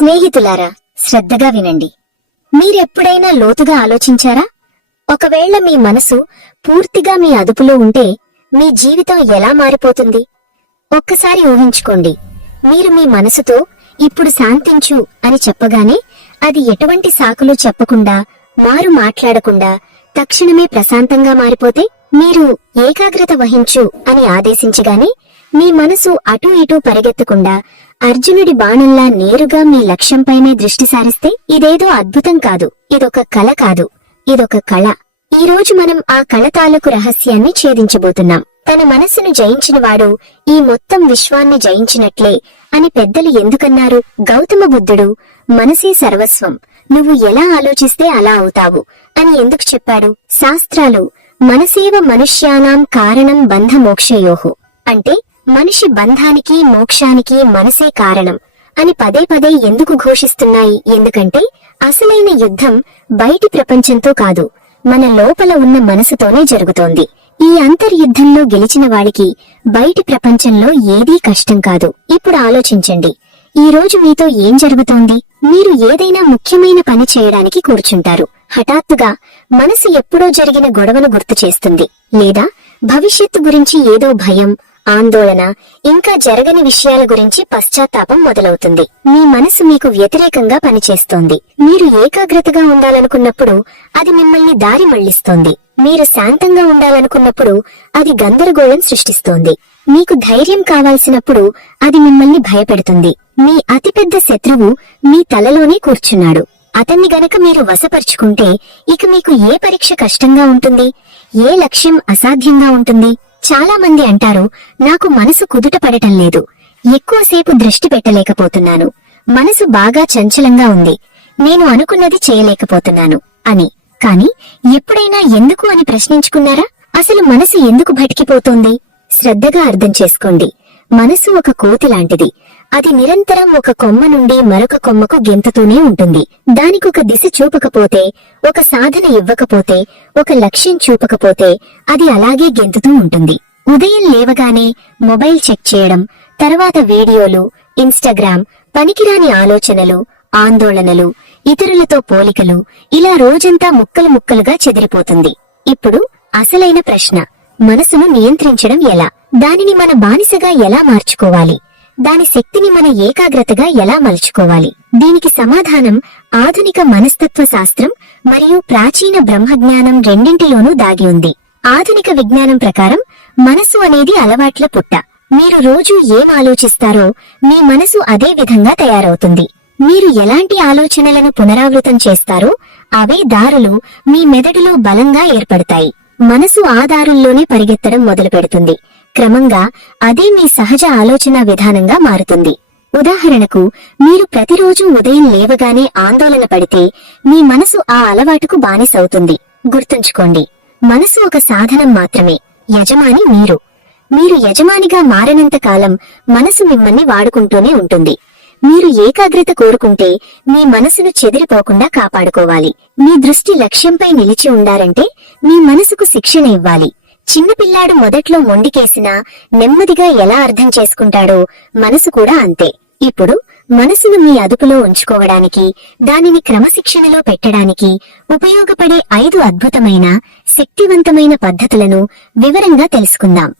స్నేహితులారా, శ్రద్ధగా వినండి. మీరెప్పుడైనా లోతుగా ఆలోచించారా? ఒకవేళ మీ మనసు పూర్తిగా మీ అదుపులో ఉంటే మీ జీవితం ఎలా మారిపోతుంది? ఒక్కసారి ఊహించుకోండి. మీరు మీ మనసుతో ఇప్పుడు శాంతించు అని చెప్పగానే అది ఎటువంటి సాకులు చెప్పకుండా, మారు మాట్లాడకుండా తక్షణమే ప్రశాంతంగా మారిపోతే, మీరు ఏకాగ్రత వహించు అని ఆదేశించగానే మీ మనసు అటూ ఇటూ పరిగెత్తకుండా అర్జునుడి బాణంలా నేరుగా మీ లక్ష్యంపైనే దృష్టి సారిస్తే, ఇదేదో అద్భుతం కాదు, ఇదొక కల కాదు, ఇదొక కళ. ఈ రోజు మనం ఆ కళ తాలూకు రహస్యాన్ని ఛేదించబోతున్నాం. తన మనస్సును జయించినవాడు ఈ మొత్తం విశ్వాన్ని జయించినట్లే అని పెద్దలు ఎందుకన్నారు? గౌతమ బుద్ధుడు మనసే సర్వస్వం, నువ్వు ఎలా ఆలోచిస్తే అలా అవుతావు అని ఎందుకు చెప్పాడు? శాస్త్రాలు మనసేవ మనుష్యానాం కారణం బంధ మోక్షయోహు అంటే మనిషి బంధానికి మోక్షానికి మనసే కారణం అని పదే పదే ఎందుకు ఘోషిస్తున్నాయి? ఎందుకంటే అసలైన యుద్ధం బయటి ప్రపంచంతో కాదు, మన లోపల ఉన్న మనసుతోనే జరుగుతోంది. ఈ అంతర్యుద్ధంలో గెలిచిన వాడికి బయటి ప్రపంచంలో ఏదీ కష్టం కాదు. ఇప్పుడు ఆలోచించండి, ఈ రోజు మీతో ఏం జరుగుతోంది? మీరు ఏదైనా ముఖ్యమైన పని చేయడానికి కూర్చుంటారు. హఠాత్తుగా మనసు ఎప్పుడో జరిగిన గొడవను గుర్తు చేస్తుంది, లేదా భవిష్యత్తు గురించి ఏదో భయం, ఆందోళన, ఇంకా జరగని విషయాల గురించి పశ్చాత్తాపం మొదలవుతుంది. మీ మనసు మీకు వ్యతిరేకంగా పనిచేస్తోంది. మీరు ఏకాగ్రతగా ఉండాలనుకున్నప్పుడు అది మిమ్మల్ని దారి మళ్లిస్తోంది. మీరు శాంతంగా ఉండాలనుకున్నప్పుడు అది గందరగోళం సృష్టిస్తోంది. మీకు ధైర్యం కావాల్సినప్పుడు అది మిమ్మల్ని భయపెడుతుంది. మీ అతిపెద్ద శత్రువు మీ తలలోనే కూర్చున్నాడు. అతన్ని గనక మీరు వశపరుచుకుంటే ఇక మీకు ఏ పరీక్ష కష్టంగా ఉంటుంది? ఏ లక్ష్యం అసాధ్యంగా ఉంటుంది? చాలా మంది అంటారు, నాకు మనసు కుదుట పడటం లేదు, ఎక్కువసేపు దృష్టి పెట్టలేకపోతున్నాను, మనసు బాగా చంచలంగా ఉంది, నేను అనుకున్నది చేయలేకపోతున్నాను అని. కాని ఎప్పుడైనా ఎందుకు అని ప్రశ్నించుకున్నారా? అసలు మనసు ఎందుకు భటికిపోతోంది? శ్రద్ధగా అర్థం చేసుకోండి. మనసు ఒక కోతి లాంటిది. అది నిరంతరం ఒక కొమ్మ నుండి మరొక కొమ్మకు గెంతుతూనే ఉంటుంది. దానికొక దిశ చూపకపోతే, ఒక సాధన ఇవ్వకపోతే, ఒక లక్ష్యం చూపకపోతే అది అలాగే గెంతుతూ ఉంటుంది. ఉదయం లేవగానే మొబైల్ చెక్ చేయడం, తర్వాత వీడియోలు, ఇన్స్టాగ్రామ్, పనికిరాని ఆలోచనలు, ఆందోళనలు, ఇతరులతో పోలికలు, ఇలా రోజంతా ముక్కలు ముక్కలుగా చెదిరిపోతుంది. ఇప్పుడు అసలైన ప్రశ్న, మనసును నియంత్రించడం ఎలా? దానిని మన బానిసగా ఎలా మార్చుకోవాలి? దాని శక్తిని మన ఏకాగ్రతగా ఎలా మలుచుకోవాలి? దీనికి సమాధానం ఆధునిక మనస్తత్వ శాస్త్రం మరియు ప్రాచీన బ్రహ్మజ్ఞానం రెండింటిలోనూ దాగి ఉంది. ఆధునిక విజ్ఞానం ప్రకారం మనసు అనేది అలవాట్ల పుట్ట. మీరు రోజూ ఏం ఆలోచిస్తారో మీ మనసు అదే విధంగా తయారవుతుంది. మీరు ఎలాంటి ఆలోచనలను పునరావృతం చేస్తారో అవే దారులు మీ మెదడులో బలంగా ఏర్పడతాయి. మనసు ఆ దారుల్లోనే పరిగెత్తడం మొదలు పెడుతుంది. క్రమంగా అదే మీ సహజ ఆలోచన విధానంగా మారుతుంది. ఉదాహరణకు, మీరు ప్రతిరోజు ఉదయం లేవగానే ఆందోళన పడితే మీ మనసు ఆ అలవాటుకు బానిసవుతుంది. గుర్తుంచుకోండి, మనసు ఒక సాధనం మాత్రమే, యజమాని మీరు. మీరు యజమానిగా మారనంత కాలం మనసు మిమ్మల్ని వాడుకుంటూనే ఉంటుంది. మీరు ఏకాగ్రత కోరుకుంటే మీ మనసును చెదిరిపోకుండా కాపాడుకోవాలి. మీ దృష్టి లక్ష్యంపై నిలిచి ఉండాలంటే మీ మనసుకు శిక్షణ ఇవ్వాలి. చిన్నపిల్లాడు మొదట్లో మొండికేసినా నెమ్మదిగా ఎలా అర్థం చేసుకుంటాడో మనసు కూడా అంతే. ఇప్పుడు మనసును మీ అదుపులో ఉంచుకోవడానికి, దానిని క్రమశిక్షణలో పెట్టడానికి ఉపయోగపడే 5 అద్భుతమైన, శక్తివంతమైన పద్ధతులను వివరంగా తెలుసుకుందాం.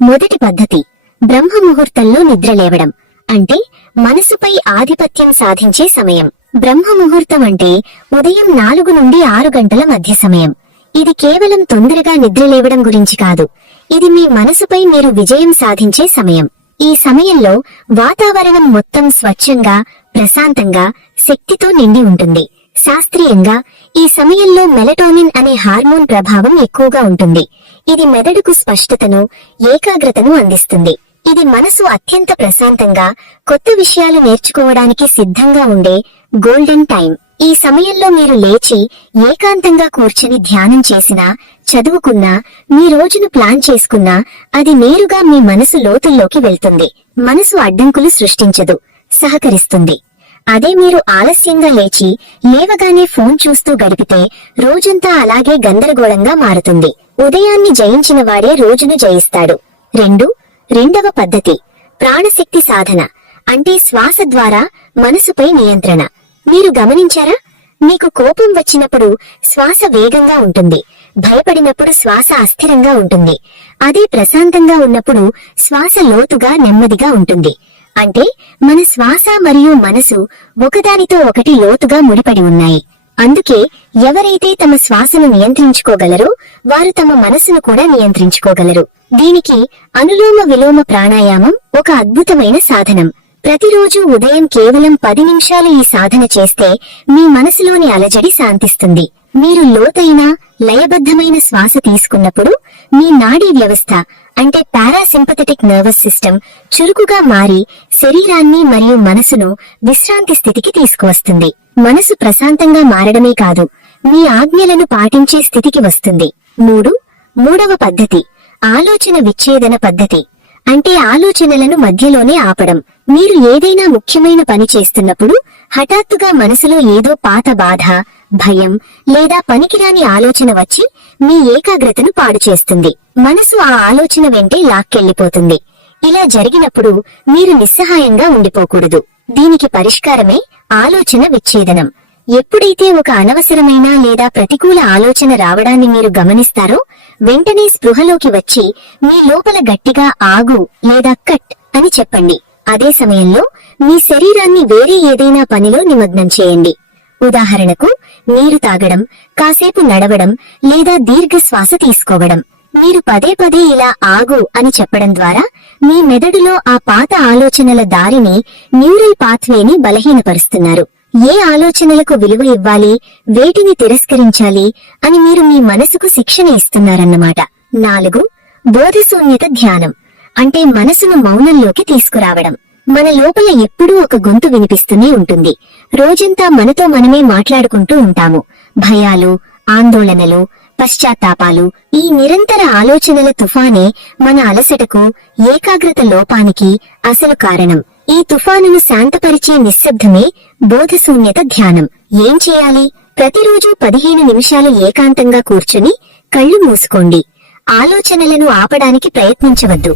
మొదటి పద్ధతి, బ్రహ్మ ముహూర్తంలో నిద్రలేవడం. అంటే మనసుపై ఆధిపత్యం సాధించే సమయం. బ్రహ్మ ముహూర్తం అంటే ఉదయం 4 నుండి 6 గంటల మధ్య సమయం. ఇది కేవలం తొందరగా నిద్రలేవడం గురించి కాదు, ఇది మీ మనసుపై మీరు విజయం సాధించే సమయం. ఈ సమయంలో వాతావరణం మొత్తం స్వచ్ఛంగా, ప్రశాంతంగా, శక్తితో నిండి ఉంటుంది. శాస్త్రీయంగా ఈ సమయంలో మెలటోనిన్ అనే హార్మోన్ ప్రభావం ఎక్కువగా ఉంటుంది. ఇది మెదడుకు స్పష్టతను, ఏకాగ్రతను అందిస్తుంది. ఇది మనసు అత్యంత ప్రశాంతంగా, కొత్త విషయాలు నేర్చుకోవడానికి సిద్ధంగా ఉండే గోల్డెన్ టైం. ఈ సమయంలో మీరు లేచి ఏకాంతంగా కూర్చుని ధ్యానం చేసినా, చదువుకున్నా, మీ రోజును ప్లాన్ చేసుకున్నా అది నేరుగా మీ మనసు లోతుల్లోకి వెళ్తుంది. మనసు అడ్డంకులు సృష్టించదు, సహకరిస్తుంది. అదే మీరు ఆలస్యంగా లేచి లేవగానే ఫోన్ చూస్తూ గడిపితే రోజంతా అలాగే గందరగోళంగా మారుతుంది. ఉదయాన్ని జయించిన వాడే రోజును జయిస్తాడు. రెండవ పద్ధతి, ప్రాణశక్తి సాధన. అంటే శ్వాస ద్వారా మనసుపై నియంత్రణ. మీరు గమనించారా? మీకు కోపం వచ్చినప్పుడు శ్వాస వేగంగా ఉంటుంది, భయపడినప్పుడు శ్వాస అస్థిరంగా ఉంటుంది. అదే ప్రశాంతంగా ఉన్నప్పుడు శ్వాస లోతుగా నెమ్మదిగా ఉంటుంది. అంటే మన శ్వాస మరియు మనసు ఒకదానితో ఒకటి లోతుగా ముడిపడి ఉన్నాయి. అందుకే ఎవరైతే తమ శ్వాసను నియంత్రించుకోగలరో వారు తమ మనసును కూడా నియంత్రించుకోగలరు. దీనికి అనులోమ విలోమ ప్రాణాయామం ఒక అద్భుతమైన సాధనం. ప్రతిరోజు ఉదయం కేవలం 10 నిమిషాలు ఈ సాధన చేస్తే మీ మనసులోని అలజడి శాంతిస్తుంది. మీరు లోతైన లయబద్ధమైన శ్వాస తీసుకున్నప్పుడు మీ నాడీ వ్యవస్థ అంటే పారాసింపథెటిక్ నర్వస్ సిస్టమ్ చురుకుగా మారి శరీరాన్ని మరియు మనసును విశ్రాంతి స్థితికి తీసుకువస్తుంది. మనసు ప్రశాంతంగా మారడమే కాదు, మీ ఆజ్ఞలను పాటించే స్థితికి వస్తుంది. మూడవ పద్ధతి ఆలోచన విచ్ఛేదన పద్ధతి. అంటే ఆలోచనలను మధ్యలోనే ఆపడం. మీరు ఏదైనా ముఖ్యమైన పని చేస్తున్నప్పుడు హఠాత్తుగా మనసులో ఏదో పాత బాధ, భయం లేదా పనికిరాని ఆలోచన వచ్చి మీ ఏకాగ్రతను పాడు చేస్తుంది. మనసు ఆ ఆలోచన వెంటే లాక్కెళ్లిపోతుంది. ఇలా జరిగినప్పుడు మీరు నిస్సహాయంగా ఉండిపోకూడదు. దీనికి పరిష్కారమే ఆలోచన విచ్ఛేదనం. ఎప్పుడైతే ఒక అనవసరమైన లేదా ప్రతికూల ఆలోచన రావడాన్ని మీరు గమనిస్తారో వెంటనే స్పృహలోకి వచ్చి మీ లోపల గట్టిగా ఆగు లేదా కట్ అని చెప్పండి. అదే సమయంలో మీ శరీరాన్ని వేరే ఏదైనా పనిలో నిమగ్నం చేయండి. ఉదాహరణకు నీరు తాగడం, కాసేపు నడవడం లేదా దీర్ఘ శ్వాస తీసుకోవడం. మీరు పదే పదే ఇలా ఆగు అని చెప్పడం ద్వారా మీ మెదడులో ఆ పాత ఆలోచనల దారిని, న్యూరల్ పాత్వేని బలహీనపరుస్తున్నారు. ఏ ఆలోచనలకు విలువ ఇవ్వాలి, వేటిని తిరస్కరించాలి అని మీరు మీ మనసుకు శిక్షణ ఇస్తున్నారన్నమాట. 4 బోధశూన్యత ధ్యానం. అంటే మనసును మౌనంలోకి తీసుకురావడం. మన లోపల ఎప్పుడూ ఒక గొంతు వినిపిస్తూనే ఉంటుంది. రోజంతా మనతో మనమే మాట్లాడుకుంటూ ఉంటాము. భయాలు, ఆందోళనలు, పశ్చాత్తాపాలు, ఈ నిరంతర ఆలోచనల తుఫానే మన అలసటకు, ఏకాగ్రత లోపానికి అసలు కారణం. ఈ తుఫానును శాంతపరిచే నిశ్శబ్దమే బోధశూన్యత ధ్యానం. ఏం చేయాలి? ప్రతిరోజు 15 నిమిషాలు ఏకాంతంగా కూర్చుని కళ్ళు మూసుకోండి. ఆలోచనలను ఆపడానికి ప్రయత్నించవద్దు.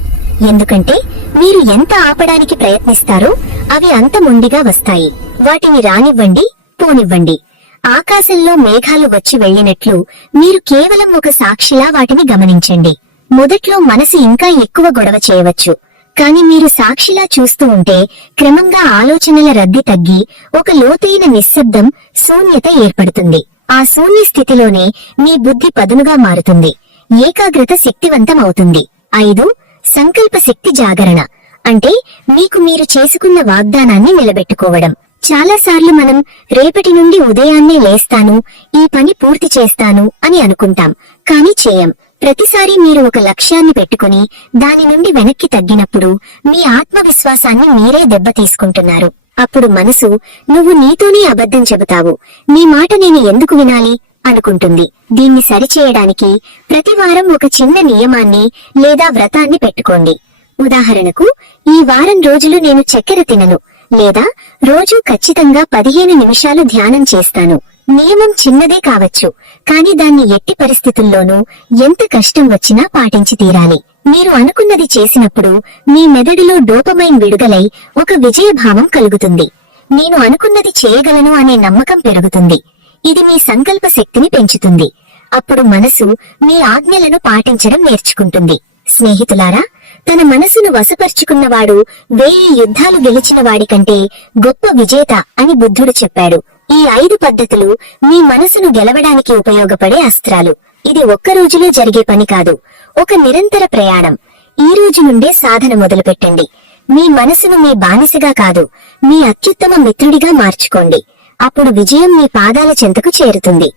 ఎందుకంటే మీరు ఎంత ఆపడానికి ప్రయత్నిస్తారో అవి అంత మొండిగా వస్తాయి. వాటిని రానివ్వండి, పోనివ్వండి. ఆకాశంలో మేఘాలు వచ్చి వెళ్లినట్లు మీరు కేవలం ఒక సాక్షిలా వాటిని గమనించండి. మొదట్లో మనసు ఇంకా ఎక్కువ గొడవ చేయవచ్చు. కాని మీరు సాక్షిలా చూస్తూ ఉంటే క్రమంగా ఆలోచనల రద్దీ తగ్గి ఒక లోతైన నిశ్శబ్దం, శూన్యత ఏర్పడుతుంది. ఆ శూన్య స్థితిలోనే మీ బుద్ధి పదునుగా మారుతుంది. ఏకాగ్రత శక్తివంతం అవుతుంది. 5 సంకల్ప శక్తి జాగరణ. అంటే మీకు మీరు చేసుకున్న వాగ్దానాన్ని నిలబెట్టుకోవడం. చాలాసార్లు మనం రేపటి నుండి ఉదయాన్నే లేస్తాను, ఈ పని పూర్తి చేస్తాను అని అనుకుంటాం, కానీ చేయం. ప్రతిసారి మీరు ఒక లక్ష్యాన్ని పెట్టుకుని దాని నుండి వెనక్కి తగ్గినప్పుడు మీ ఆత్మవిశ్వాసాన్ని మీరే దెబ్బతీసుకుంటున్నారు. అప్పుడు మనసు నువ్వు నీతోనే అబద్ధం చెబుతావు, నీ మాట నేను ఎందుకు వినాలి అనుకుంటుంది. దీన్ని సరిచేయడానికి ప్రతివారం ఒక చిన్న నియమాన్ని లేదా వ్రతాన్ని పెట్టుకోండి. ఉదాహరణకు, ఈ వారం రోజులు నేను చక్కెర తినను, లేదా రోజు ఖచ్చితంగా 15 నిమిషాలు ధ్యానం చేస్తాను. నియమం చిన్నదే కావచ్చు, కానీ దాన్ని ఎట్టి పరిస్థితుల్లోనూ ఎంత కష్టం వచ్చినా పాటించి తీరాలి. మీరు అనుకున్నది చేసినప్పుడు మీ మెదడులో డోపమైన్ విడుదలై ఒక విజయభావం కలుగుతుంది. నేను అనుకున్నది చేయగలను అనే నమ్మకం పెరుగుతుంది. ఇది మీ సంకల్ప శక్తిని పెంచుతుంది. అప్పుడు మనసు మీ ఆజ్ఞలను పాటించడం నేర్చుకుంటుంది. స్నేహితులారా, తన మనసును వశపరుచుకున్నవాడు 1000 యుద్ధాలు గెలిచిన వాడి కంటే గొప్ప విజేత అని బుద్ధుడు చెప్పాడు. ఈ 5 పద్ధతులు మీ మనసును గెలవడానికి ఉపయోగపడే అస్త్రాలు. ఇది ఒక్క రోజులో జరిగే పని కాదు, ఒక నిరంతర ప్రయాణం. ఈ రోజు నుండే సాధన మొదలుపెట్టండి. మీ మనసును మీ బానిసగా కాదు, మీ అత్యుత్తమ మిత్రుడిగా మార్చుకోండి. అప్పుడు విజయం మీ పాదాల చెంతకు చేరుతుంది.